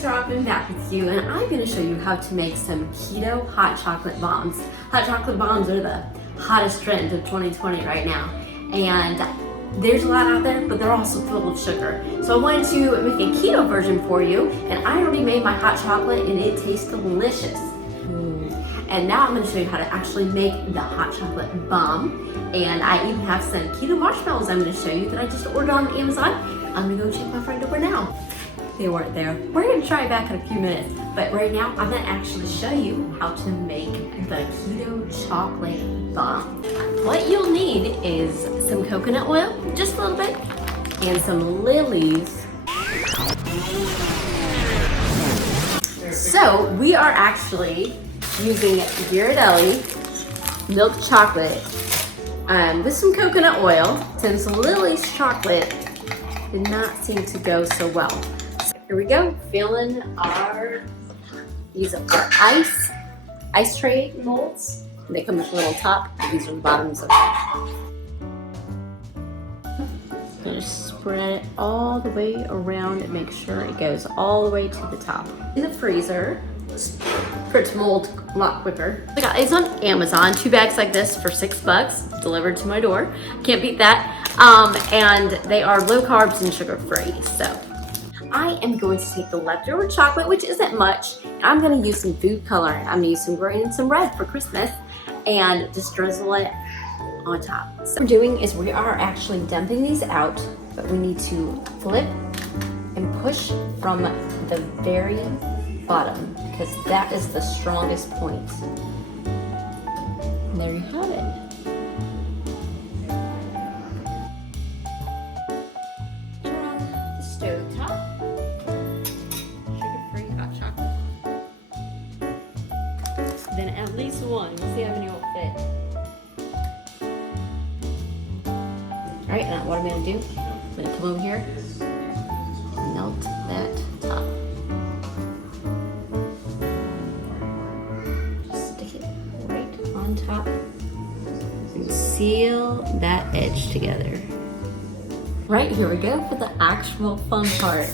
Thanks for having me back with you, and I'm going to show you how to make some keto hot chocolate bombs. Hot chocolate bombs are the hottest trend of 2020 right now, and there's a lot out there, but they're also filled with sugar. So I wanted to make a keto version for you, and I already made my hot chocolate and it tastes delicious. And now I'm going to show you how to actually make the hot chocolate bomb, and I even have some keto marshmallows I'm going to show you that I just ordered on Amazon. I'm going to go check my front door now. They weren't there. We're going to try it back in a few minutes, but right now I'm going to actually show you how to make the keto chocolate bomb. What you'll need is some coconut oil, just a little bit, and some lilies. So we are actually using Ghirardelli milk chocolate with some coconut oil, since Lily's chocolate did not seem to go so well. So here we go, filling these are our ice tray molds. They come with a little top. These are the bottoms of it. Gonna spread it all the way around and make sure it goes all the way to the top. In the freezer, for it to mold a lot quicker. I got these on Amazon, 2 bags like this for $6, delivered to my door. Can't beat that. And they are low carbs and sugar free. So I am going to take the leftover chocolate, which isn't much. I'm gonna use some food coloring. I'm gonna use some green and some red for Christmas, and just drizzle it on top. So what we're doing is we are actually dumping these out, but we need to flip and push from the very bottom, because that is the strongest point. And there you have it. Turn on the stove top. Sugar-free hot chocolate. Then at least one. We'll see how many will fit. Alright, now what I'm going to do, I'm going to come over here, melt that top. Just stick it right on top and seal that edge together. Right, here we go for the actual fun part.